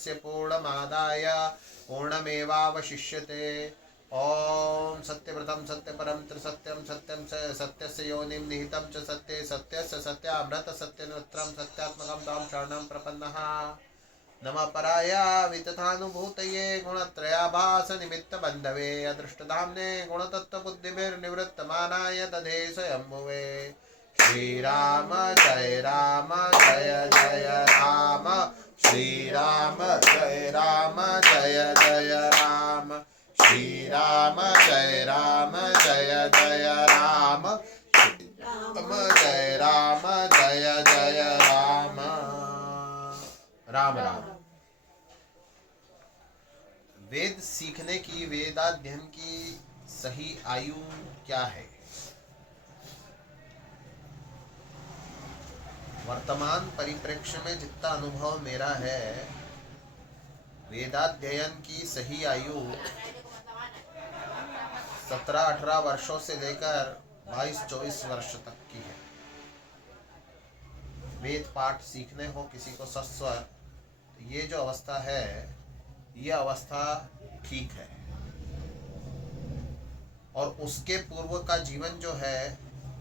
पूर्णस्य पूर्णमादाय पूर्णमेवावशिष्यते। ओम सत्यव्रतम सत्यपरम त्रिसत्यम सत्यम च सत्यस्य योनिं निहितं च सत्ये सत्यस्य सत्यामृत सत्यनोत्रम सत्यात्मकं तां शरणं प्रपन्नः। नमः पराया वितथानुभूतये गुणत्रयाभास निमित्त बंधवे अदृष्टधाम्ने गुणतत्त्वबुद्धिर्निवृत्तमानाय दधे स्वयंभुवे। श्रीराम जय राम जय जय राम श्रीराम जय राम जय जय राम श्रीराम जय राम जय जय राम जय राम जय जय राम राम राम। वेद सीखने की, वेदाध्ययन की सही आयु क्या है? वर्तमान परिप्रेक्ष्य में जितना अनुभव मेरा है, वेदाध्ययन की सही आयु 17-18 वर्षों से लेकर 22-24 वर्ष तक की है। वेद पाठ सीखने हो किसी को सस्वर, तो ये जो अवस्था है, ये अवस्था ठीक है। और उसके पूर्व का जीवन जो है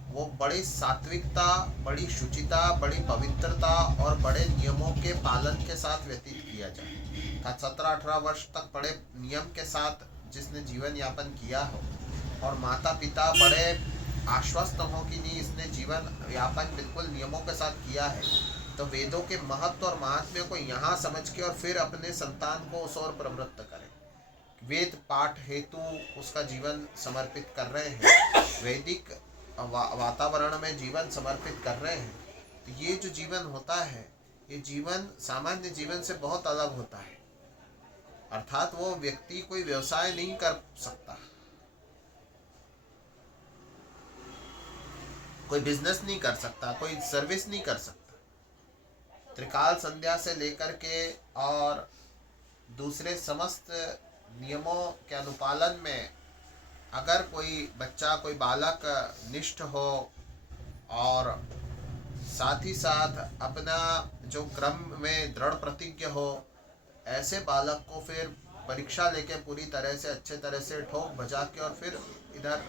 वो बड़ी सात्विकता, बड़ी शुचिता, बड़ी पवित्रता और बड़े नियमों के पालन के साथ व्यतीत किया जाए। 17-18 वर्ष तक बड़े नियम के साथ जिसने जीवन यापन किया हो और माता पिता बड़े आश्वस्त हो कि नहीं, इसने जीवन यापन बिल्कुल नियमों के साथ किया है, तो वेदों के महत्व और महात्म्य को यहाँ समझ के और फिर अपने संतान को उस ओर प्रवृत्त करें। वेद पाठ हेतु उसका जीवन समर्पित कर रहे हैं, वैदिक वातावरण में जीवन समर्पित कर रहे हैं, तो ये जो जीवन होता है, ये जीवन सामान्य जीवन से बहुत अलग होता है। अर्थात वो व्यक्ति कोई व्यवसाय नहीं कर सकता, कोई बिजनेस नहीं कर सकता, कोई सर्विस नहीं कर सकता। त्रिकाल संध्या से लेकर के और दूसरे समस्त नियमों के अनुपालन में अगर कोई बच्चा, कोई बालक निष्ठ हो और साथ ही साथ अपना जो क्रम में दृढ़ प्रतिज्ञ हो, ऐसे बालक को फिर परीक्षा लेके पूरी तरह से अच्छे तरह से ठोक बजा के और फिर इधर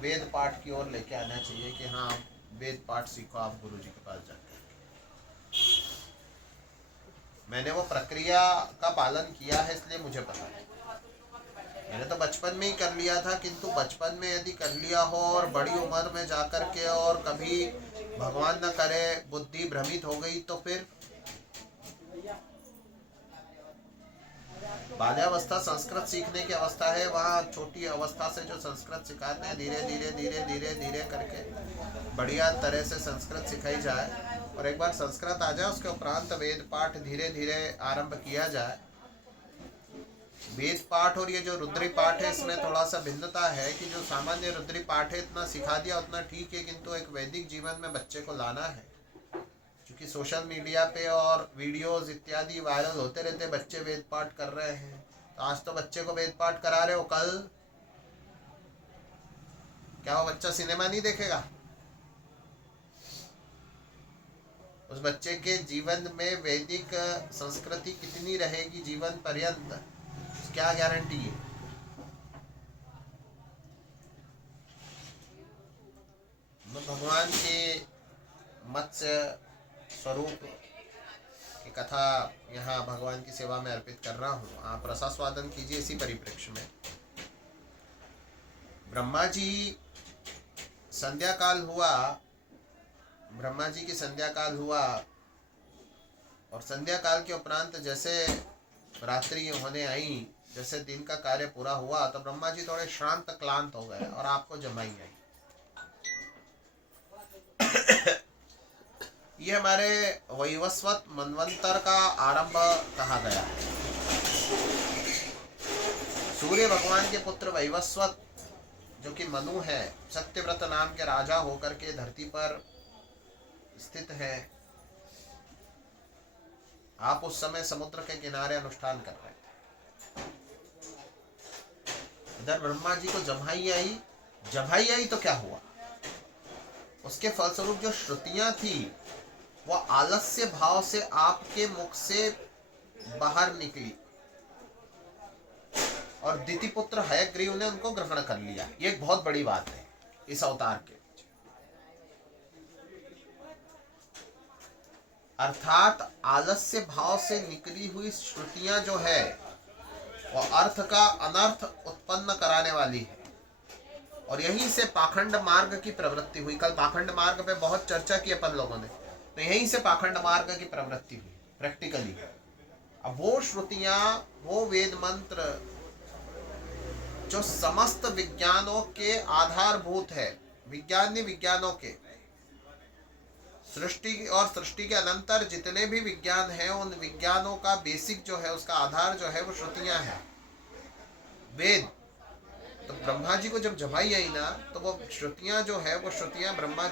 वेद पाठ की ओर लेके आना चाहिए कि हाँ वेद पाठ सीखो आप गुरु जी के पास जाकर। मैंने वो प्रक्रिया का पालन किया है, इसलिए मुझे पता है। मैंने तो बचपन में ही कर लिया था, किंतु बचपन में यदि कर लिया हो और बड़ी उम्र में जाकर के और कभी भगवान न करे बुद्धि भ्रमित हो गई, तो फिर बाल्यावस्था संस्कृत सीखने की अवस्था है। वहाँ छोटी अवस्था से जो संस्कृत सिखाते हैं, धीरे धीरे धीरे धीरे धीरे करके बढ़िया तरह से संस्कृत सिखाई जाए, और एक बार संस्कृत आ जाए उसके उपरांत वेद पाठ धीरे धीरे आरंभ किया जाए। वेद पाठ और ये जो रुद्री पाठ है, इसमें थोड़ा सा भिन्नता है कि जो सामान्य रुद्री पाठ है इतना सिखा दिया उतना ठीक है, किंतु एक वैदिक जीवन में बच्चे को लाना है। क्योंकि सोशल मीडिया पे और वीडियोस इत्यादि वायरल होते रहते, बच्चे वेद पाठ कर रहे हैं, तो आज तो बच्चे को वेद पाठ करा रहे हो, कल क्या वो बच्चा सिनेमा नहीं देखेगा? उस बच्चे के जीवन में वैदिक संस्कृति कितनी रहेगी जीवन पर्यंत, क्या गारंटी है? मैं भगवान के मत्स्य स्वरूप की कथा यहाँ भगवान की सेवा में अर्पित कर रहा हूँ। आप रसास्वादन कीजिए इसी परिप्रेक्ष्य में। ब्रह्मा जी संध्या काल हुआ, ब्रह्मा जी की संध्या काल हुआ, और संध्या काल के उपरांत जैसे रात्रि होने आई, जैसे दिन का कार्य पूरा हुआ, तो ब्रह्मा जी थोड़े शांत क्लांत हो गए और आपको जमाई आई। ये हमारे वैवस्वत मनवंतर का आरंभ कहा गया है। सूर्य भगवान के पुत्र वैवस्वत जो कि मनु है, सत्यव्रत नाम के राजा होकर के धरती पर स्थित है। आप उस समय समुद्र के किनारे अनुष्ठान कर रहे थे। इधर ब्रह्मा जी को जमाई आई। जमाई आई तो क्या हुआ? उसके फलस्वरूप जो श्रुतियां थी वो आलस्य भाव से आपके मुख से बाहर निकली और दितिपुत्र हयग्रीव ने उनको ग्रहण कर लिया। ये एक बहुत बड़ी बात है इस अवतार के। अर्थात आलस्य भाव से निकली हुई श्रुतियां जो है वो अर्थ का अनर्थ उत्पन्न कराने वाली है, और यहीं से पाखंड मार्ग की प्रवृत्ति हुई। कल पाखंड मार्ग पे बहुत चर्चा की अपन लोगों ने, तो यहीं से पाखंड मार्ग की प्रवृत्ति हुई प्रैक्टिकली। अब वो श्रुतियां, वो वेद मंत्र जो समस्त विज्ञानों के आधारभूत है, विज्ञानी विज्ञानों के, सृष्टि और सृष्टि के अनंतर जितने भी विज्ञान हैं उन विज्ञानों का बेसिक जो है, उसका आधार जो है वो श्रुतियां हैं, वेद। तो ब्रह्मा जी को जब जमाई आई ना, तो वो श्रुतियां जो है वो श्रुतियां ब्रह्मा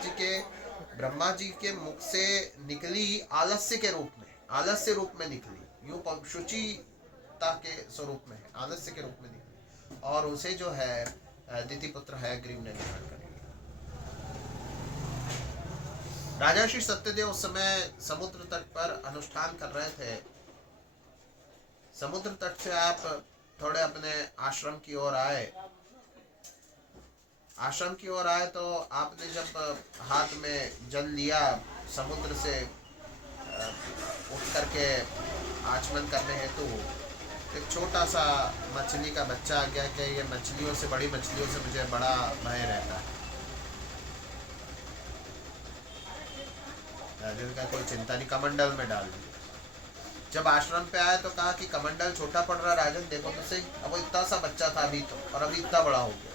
जी के मुख से निकली आलस्य के रूप में, आलस्य रूप में निकली, यूं शुचिता के स्वरूप में है, आलस्य के रूप में निकली, और उसे जो है दितिपुत्र हयग्रीव ने ग्रहण कर लिया। राजा श्री सत्यदेव उस समय समुद्र तट पर अनुष्ठान कर रहे थे। समुद्र तट से आप थोड़े अपने आश्रम की ओर आए। आश्रम की ओर आए तो आपने जब हाथ में जल लिया समुद्र से उठ करके आचमन करने हेतु, एक छोटा सा मछली का बच्चा आ गया कि ये मछलियों से, बड़ी मछलियों से मुझे बड़ा भय रहता है। राजन का कोई चिंता नहीं, कमंडल में डाल दिया। जब आश्रम पे आए तो कहा कि कमंडल छोटा पड़ रहा राजन, देखो तो सही। अब वो इतना सा बच्चा था अभी तो, और अभी इतना बड़ा हो गया।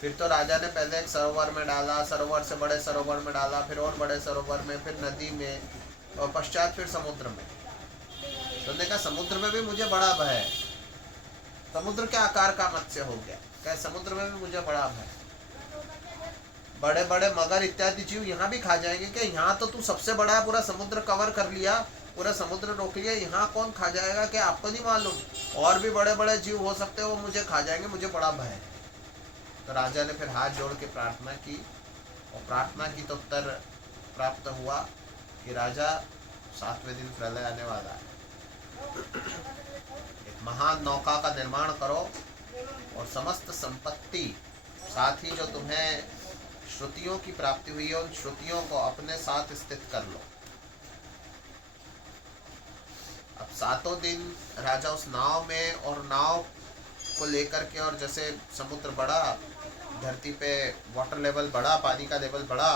फिर तो राजा ने पहले एक सरोवर में डाला, सरोवर से बड़े सरोवर में डाला, फिर और बड़े सरोवर में, फिर नदी में, और पश्चात फिर समुद्र में। तो ने कहा समुद्र में भी मुझे बड़ा भय है। समुद्र के आकार का मत्स्य हो गया, क्या समुद्र में भी मुझे बड़ा भय। बड़े बड़े मगर इत्यादि जीव यहाँ भी खा जाएंगे क्या? यहाँ तो तू सबसे बड़ा है, पूरा समुद्र कवर कर लिया, पूरा समुद्र रोक लिया, यहाँ कौन खा जाएगा क्या आपको नहीं मालूम? और भी बड़े बड़े जीव हो सकते हैं, वो मुझे खा जाएंगे, मुझे बड़ा भय है। तो राजा ने फिर हाथ जोड़ के प्रार्थना की, और प्रार्थना की तो उत्तर प्राप्त हुआ कि राजा 7वें दिन प्रलय आने वाला है, एक महान नौका का निर्माण करो, और समस्त संपत्ति, साथ ही जो तुम्हें श्रुतियों की प्राप्ति हुई है उन श्रुतियों को अपने साथ स्थित कर लो। अब 7 दिन राजा उस नाव में, और नाव को लेकर के, और जैसे समुद्र बढ़ा, धरती पे वाटर लेवल बढ़ा, पानी का लेवल बढ़ा,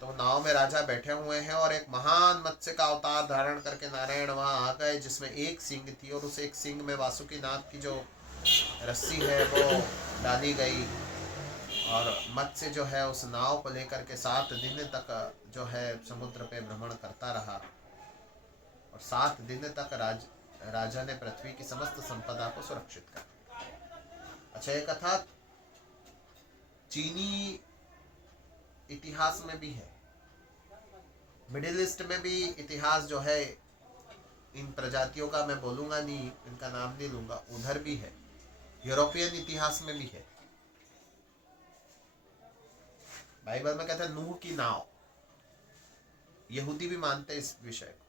तो नाव में राजा बैठे हुए हैं, और एक महान मत्स्य का अवतार धारण करके नारायण वहां आ गए, जिसमें एक सींग थी, और उस एक सींग में वासुकीनाथ की जो रस्सी है वो डाली गई, और मत्स्य जो है उस नाव को लेकर के 7 दिन तक जो है समुद्र पे भ्रमण करता रहा, और 7 दिन तक राजा ने पृथ्वी की समस्त संपदा को सुरक्षित कर। अच्छा, ये कथा चीनी इतिहास में भी है, मिडिल ईस्ट में भी इतिहास जो है, इन प्रजातियों का मैं बोलूंगा नहीं, इनका नाम नहीं लूंगा, उधर भी है, यूरोपियन इतिहास में भी है। बाइबल में कहते हैं नूह की नाव, यहूदी भी मानते हैं इस विषय को,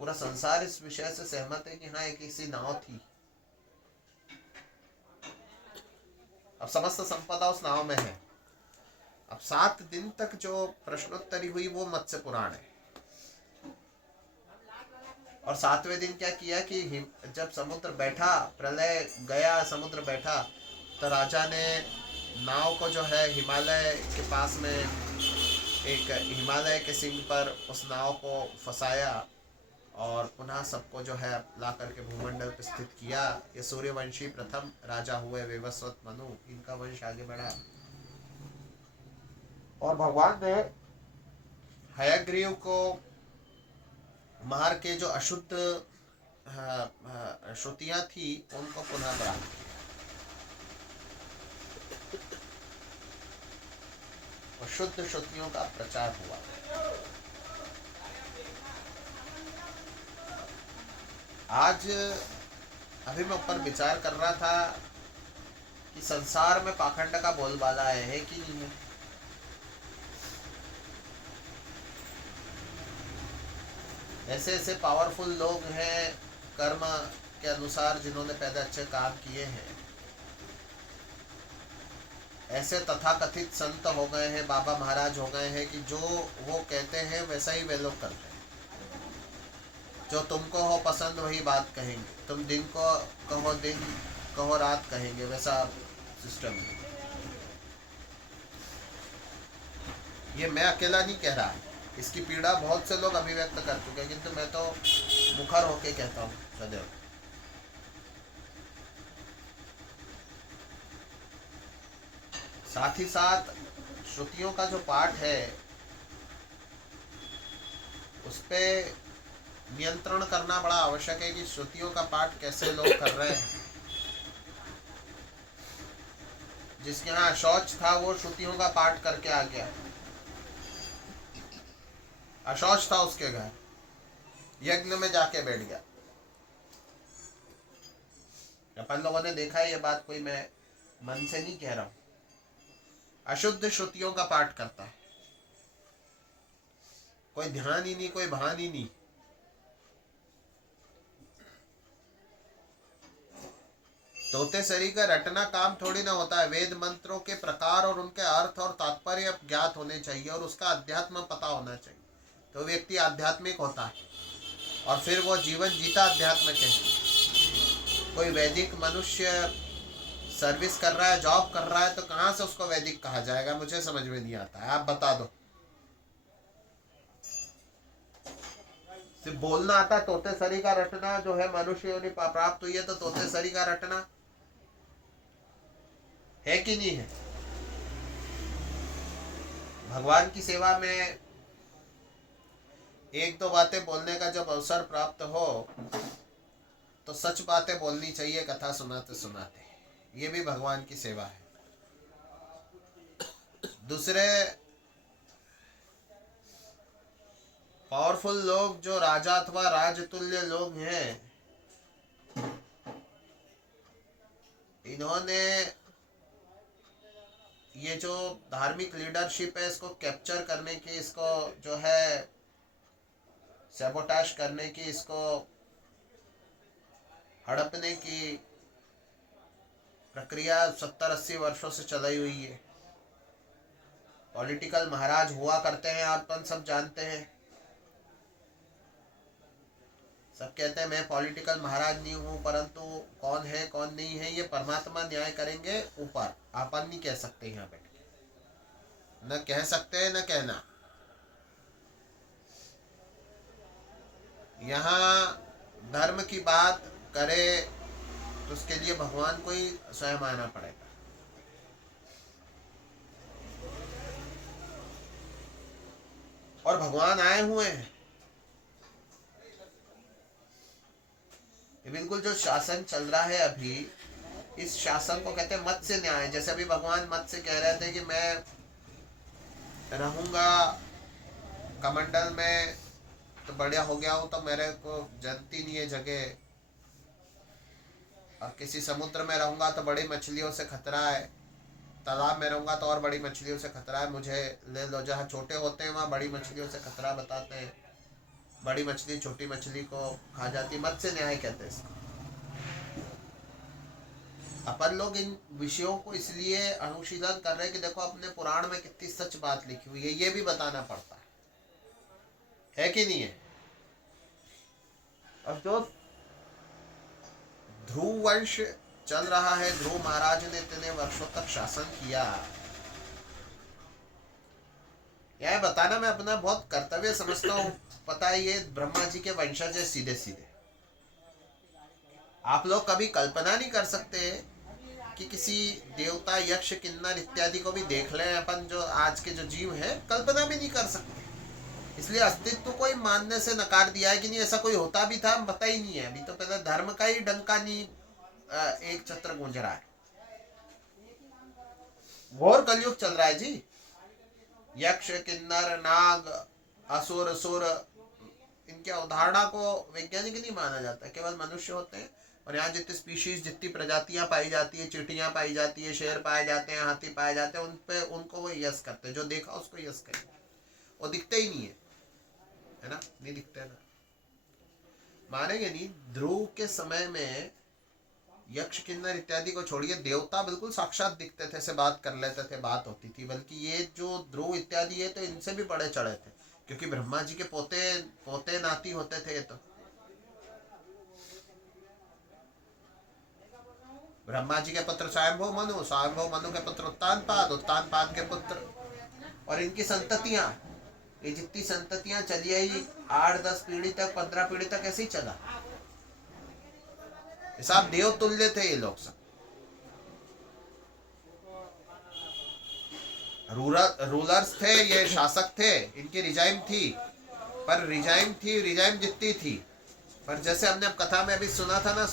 पूरा संसार इस विषय से सहमत है कि हाँ एक ऐसी नाव थी। अब समस्त संपदा उस नाव में है। अब 7 दिन तक जो प्रश्नोत्तरी हुई वो मत्स्य पुराण है, और 7वें दिन क्या किया कि जब समुद्र बैठा, प्रलय गया, समुद्र बैठा, तो राजा ने नाव को जो है हिमालय के पास में, एक हिमालय के सिंह पर उस नाव को फंसाया, और पुनः सबको जो है ला करके भूमंडल पर स्थित किया। ये सूर्यवंशी प्रथम राजा हुए, वैवस्वत मनु, इनका वंश आगे बढ़ा, और भगवान ने हयग्रीव को मार के जो अशुद्ध श्रुतियां थी उनको पुनः प्राप्त किया, और शुद्ध श्रुतियों का प्रचार हुआ। आज अभी मैं ऊपर विचार कर रहा था कि संसार में पाखंड का बोलबाला है कि नहीं है। ऐसे ऐसे पावरफुल लोग हैं कर्म के अनुसार जिन्होंने पहले अच्छे काम किए हैं, ऐसे तथाकथित संत हो गए हैं, बाबा महाराज हो गए हैं कि जो वो कहते हैं वैसा ही वे लोग करते हैं। जो तुमको हो पसंद वही बात कहेंगे, तुम दिन को कहो दिन कहो रात कहेंगे, वैसा सिस्टम है। ये मैं अकेला नहीं कह रहा, इसकी पीड़ा बहुत से लोग अभिव्यक्त कर चुके हैं, किंतु मैं तो मुखर होके कहता हूँ सदैव। साथ ही साथ श्रुतियों का जो पाठ है उस पे नियंत्रण करना बड़ा आवश्यक है कि श्रुतियों का पाठ कैसे लोग कर रहे हैं। जिसके यहाँ अशौच था वो श्रुतियों का पाठ करके आ गया, अशौच था उसके घर, यज्ञ में जाके बैठ गया। अपन लोगों ने देखा है ये बात, कोई मैं मन से नहीं कह रहा हूं। अशुद्ध श्रुतियों का पाठ करता है, कोई ध्यान ही नहीं, कोई भान ही नहीं। तोते सरी का रटना काम थोड़ी ना होता है। वेद मंत्रों के प्रकार और उनके अर्थ और तात्पर्य ज्ञात होने चाहिए और उसका अध्यात्म पता होना चाहिए, तो व्यक्ति आध्यात्मिक होता है और फिर वो जीवन जीता अध्यात्म के। कोई वैदिक मनुष्य सर्विस कर रहा है, जॉब कर रहा है, तो कहाँ से उसको वैदिक कहा जाएगा? मुझे समझ में नहीं आता है, आप बता दो। सिर्फ बोलना आता है तोते सरी का रटना जो है मनुष्य योनि प्राप्त हुई है, तो तोते सरी का रटना है कि नहीं है? भगवान की सेवा में एक दो बातें बोलने का जब अवसर प्राप्त हो तो सच बातें बोलनी चाहिए कथा सुनाते सुनाते, ये भी भगवान की सेवा है। दूसरे पावरफुल लोग जो राजा अथवा राजतुल्य लोग हैं, इन्होंने ये जो धार्मिक लीडरशिप है इसको कैप्चर करने की, इसको जो है सैबोटाज करने की, इसको हड़पने की प्रक्रिया 70-80 वर्षों से चलाई हुई है। पॉलिटिकल महाराज हुआ करते हैं, आप सब जानते हैं। सब कहते हैं मैं पॉलिटिकल महाराज नहीं हूं, परंतु कौन है कौन नहीं है ये परमात्मा न्याय करेंगे ऊपर, आपन नहीं कह सकते। यहाँ बैठ के न कह सकते न कहना। यहाँ धर्म की बात करे तो उसके लिए भगवान को ही स्वयं आना पड़ेगा। और भगवान आए हुए हैं। बिल्कुल जो शासन चल रहा है अभी, इस शासन को कहते हैं मत्स्य न्याय। जैसे अभी भगवान मत्स्य कह रहे थे कि मैं रहूंगा कमंडल में तो बढ़िया हो गया हूं, तो मेरे को जनती नहीं है जगह, और किसी समुद्र में रहूंगा तो बड़ी मछलियों से खतरा है, तालाब में रहूंगा तो और बड़ी मछलियों से खतरा है, मुझे ले लो। जहाँ छोटे होते हैं वहाँ बड़ी मछलियों से खतरा बताते हैं, बड़ी मछली छोटी मछली को खा जाती, मत्स्य न्याय कहते हैं इसको। अपन लोग इन विषयों को इसलिए अनुशीलन कर रहे हैं कि देखो अपने पुराण में कितनी सच बात लिखी हुई है, ये भी बताना पड़ता है कि नहीं है? अब जो ध्रुव वंश चल रहा है, ध्रुव महाराज ने इतने वर्षों तक शासन किया, यह बताना मैं अपना बहुत कर्तव्य समझता हूँ। पता है ये ब्रह्मा जी के वंशज है सीधे सीधे। आप लोग कभी कल्पना नहीं कर सकते कि किसी देवता यक्ष किन्नर इत्यादि को भी देख लें अपन, जो आज के जो जीव हैं कल्पना भी नहीं कर सकते। इसलिए अस्तित्व को ही मानने से नकार दिया है कि नहीं ऐसा कोई होता भी था, पता ही नहीं है। अभी तो पहले धर्म का ही डंका नहीं एक छत्र गूंज रहा है। घोर कलयुग चल रहा है जी। यक्ष किन्नर नाग असुर सुर, इनके अवधारणा को वैज्ञानिक नहीं माना जाता, केवल मनुष्य होते हैं। और यहाँ जितनी स्पीशीज, जितनी प्रजातियां पाई जाती है, चींटियां पाई जाती है, शेर पाए जाते हैं, हाथी पाए जाते हैं, उन पे उनको वो यस करते हैं। जो देखा उसको यस करेंगे, वो दिखते ही नहीं है, है ना? नहीं दिखते ना। मानेंगे नहीं, ध्रुव के समय में यक्ष किन्नर इत्यादि को छोड़िए, देवता बिल्कुल साक्षात दिखते थे, से बात कर लेते थे, बात होती थी। बल्कि ये जो ध्रुव इत्यादि है तो इनसे भी बड़े चढ़े थे, क्योंकि ब्रह्मा जी के पोते पोते नाती होते थे ये तो। ब्रह्मा जी के पुत्र स्वयंभू मनु, स्वयंभू मनु के पुत्र उत्तानपाद, उत्तानपाद के पुत्र, और इनकी संततियां, ये जितनी संततियां चली आई 8-10 पीढ़ी तक, 15 पीढ़ी तक ऐसे ही चला। सब देव तुल्य थे ये लोग सब। रूलर्स थे, ये शासक थे, इनकी रिजाइम थी, पर रिजाइम जितनी थी, पर जैसे हमने अब कथा में अभी सुना था ना,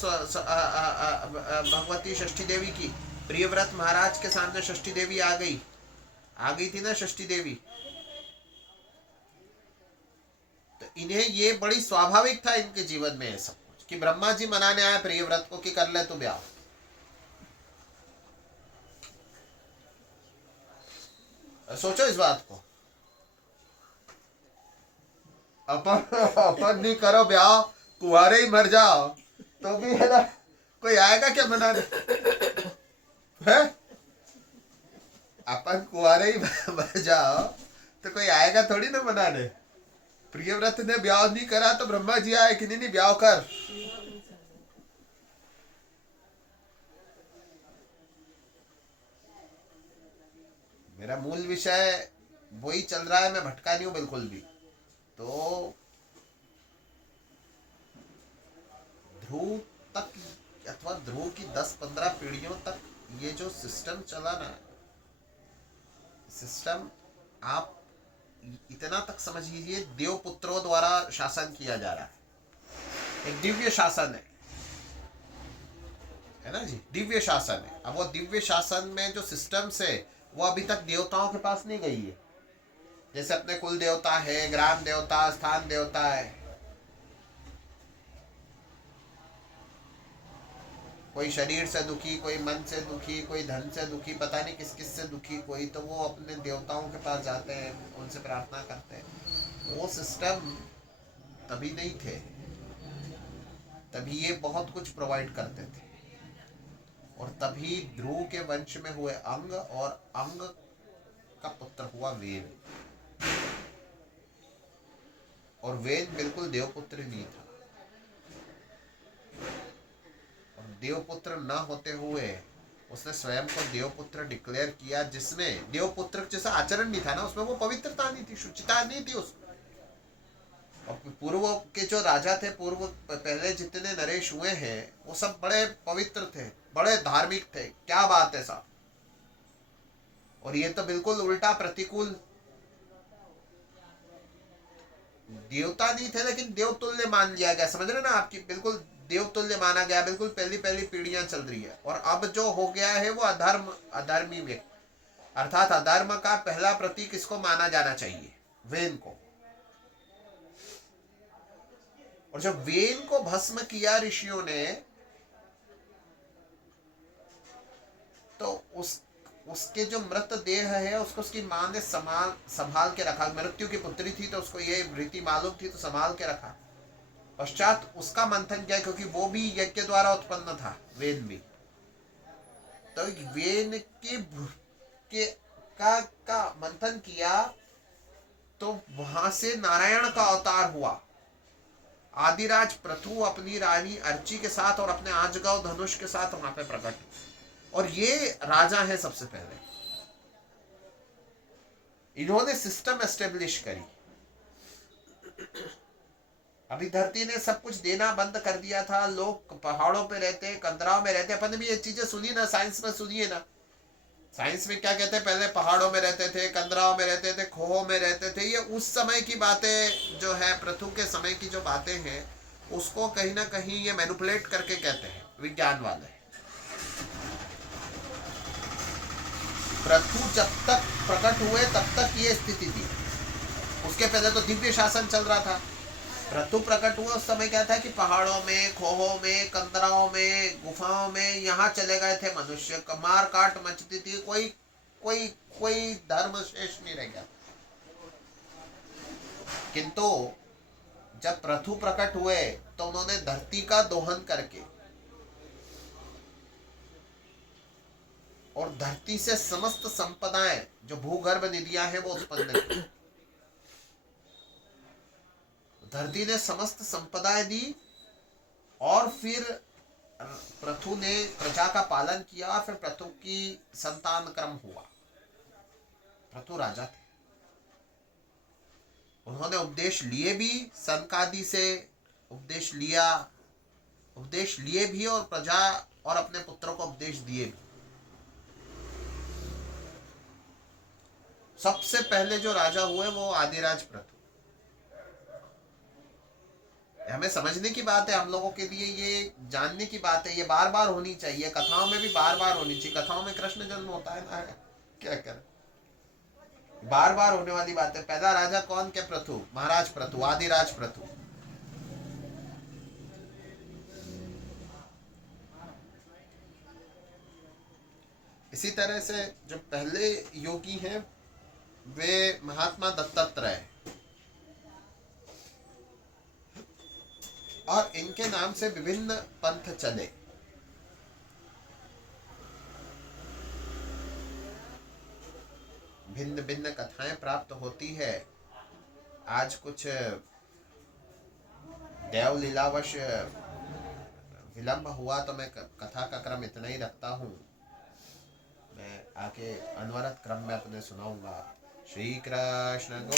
भगवती षष्ठी देवी की, प्रियव्रत महाराज के सामने षष्ठी देवी आ गई थी ना षष्ठी देवी। तो इन्हें ये बड़ी स्वाभाविक था इनके जीवन में सब कुछ, कि ब्रह्मा जी मनाने आए प्रियव्रत को कि कर ले तो ब्याह। सोचो इस बात को, अपन नहीं करो ब्याह, कुंवारे ही मर जाओ तो भी है ना, कोई आएगा क्या मनाने? है अपन कुंवारे ही मर जाओ तो कोई आएगा थोड़ी ना मनाने। प्रियव्रत ने ब्याह नहीं करा तो ब्रह्मा जी आए कि नहीं ब्याह कर। मेरा मूल विषय वही चल रहा है, मैं भटका नहीं हूं बिल्कुल भी। तो ध्रुव तक अथवा ध्रुव की 10-15 पीढ़ियों तक ये जो सिस्टम चला ना, सिस्टम आप इतना तक समझ लीजिए, देवपुत्रों द्वारा शासन किया जा रहा है। एक दिव्य शासन है ना जी, दिव्य शासन है। अब वो दिव्य शासन में जो सिस्टम्स है वो अभी तक देवताओं के पास नहीं गई है। जैसे अपने कुल देवता है, ग्राम देवता, स्थान देवता है, कोई शरीर से दुखी, कोई मन से दुखी, कोई धन से दुखी, पता नहीं किस किस से दुखी कोई, तो वो अपने देवताओं के पास जाते हैं, उनसे प्रार्थना करते हैं। वो सिस्टम तभी नहीं थे, तभी ये बहुत कुछ प्रोवाइड करते थे। और तभी ध्रुव के वंश में हुए अंग, और अंग का पुत्र हुआ वेद, और वेद बिल्कुल देवपुत्र नहीं था। और देवपुत्र न होते हुए उसने स्वयं को देवपुत्र डिक्लेयर किया, जिसमें देवपुत्र जैसा आचरण नहीं था ना, उसमें वो पवित्रता नहीं थी, शुचिता नहीं थी उसमें। और पूर्व के जो राजा थे, पूर्व पहले जितने नरेश हुए हैं, वो सब बड़े पवित्र थे, बड़े धार्मिक थे, क्या बात है साहब। और ये तो बिल्कुल उल्टा प्रतिकूल, देवता नहीं थे लेकिन देवतुल्य मान लिया गया, समझ रहे ना आपकी, बिल्कुल देवतुल्य माना गया, बिल्कुल पहली पहली पीढ़ियां चल रही है। और अब जो हो गया है वो अधर्मी व्यक्ति, अर्थात अधर्म का पहला प्रतीक किसको माना जाना चाहिए? वेन को। और जब वेन को भस्म किया ऋषियों ने, तो उसके जो मृत देह है उसको उसकी माँ ने संभाल के रखा। मृत्यु की पुत्री थी तो उसको ये रीति मालूम थी, तो संभाल के रखा। पश्चात उसका मंथन किया, क्योंकि वो भी यज्ञ द्वारा उत्पन्न था, वेन भी। तो वेन के का मंथन किया, तो वहां से नारायण का अवतार हुआ। आदिराज पृथु अपनी रानी अर्ची के साथ और अपने आजगव धनुष के साथ वहां पे प्रकट, और ये राजा है सबसे पहले। इन्होंने सिस्टम एस्टेब्लिश करी। अभी धरती ने सब कुछ देना बंद कर दिया था, लोग पहाड़ों पे रहते, कंदराओं में रहते। अपन ने भी ये चीजें सुनी ना, साइंस में सुनिए ना। साइंस में क्या कहते हैं, पहले पहाड़ों में रहते थे, कंदराओं में रहते थे, खोहों में रहते थे। ये उस समय की बातें जो है, पृथु के समय की जो बातें हैं, उसको कहीं ना कहीं ये मैनिपुलेट करके कहते हैं विज्ञान वाले। पृथु जब तक प्रकट हुए तब तक ये स्थिति थी, उसके पहले तो दिव्य शासन चल रहा था। पृथु प्रकट हुआ उस समय क्या था कि पहाड़ों में, खोहों में, कंदराओं में, गुफाओं में, यहाँ चले गए थे मनुष्य, मार काट मचती थी, कोई कोई कोई धर्म शेष नहीं रह गया। किंतु जब प्रथु प्रकट हुए तो उन्होंने धरती का दोहन करके और धरती से समस्त संपदाएं जो भूगर्भ निधियां हैं वो उत्पन्न की। धरती ने समस्त संपदाएं दी और फिर प्रथु ने प्रजा का पालन किया और फिर प्रथु की संतान क्रम हुआ। प्रथु राजा थे, उन्होंने उपदेश लिए भी, सनकादि से उपदेश लिया, उपदेश लिए भी और प्रजा और अपने पुत्रों को उपदेश दिए भी। सबसे पहले जो राजा हुए वो आदिराज प्रथु। हमें समझने की बात है, हम लोगों के लिए ये जानने की बात है, ये बार बार होनी चाहिए, कथाओं में भी बार बार होनी चाहिए। कथाओं में कृष्ण जन्म होता है ना, क्या कर बार बार होने वाली बात है। पहला राजा कौन के? प्रथु, महाराज प्रथु, आदिराज प्रथु। इसी तरह से जो पहले योगी हैं वे महात्मा दत्तात्रेय, और इनके नाम से विभिन्न पंथ चले। भिन्न भिन्न कथाएं प्राप्त होती है। आज कुछ देव लीलावश विलंब हुआ तो मैं कथा का क्रम इतना ही रखता हूँ। मैं आके अनवरत क्रम में अपने सुनाऊंगा। श्री कृष्ण।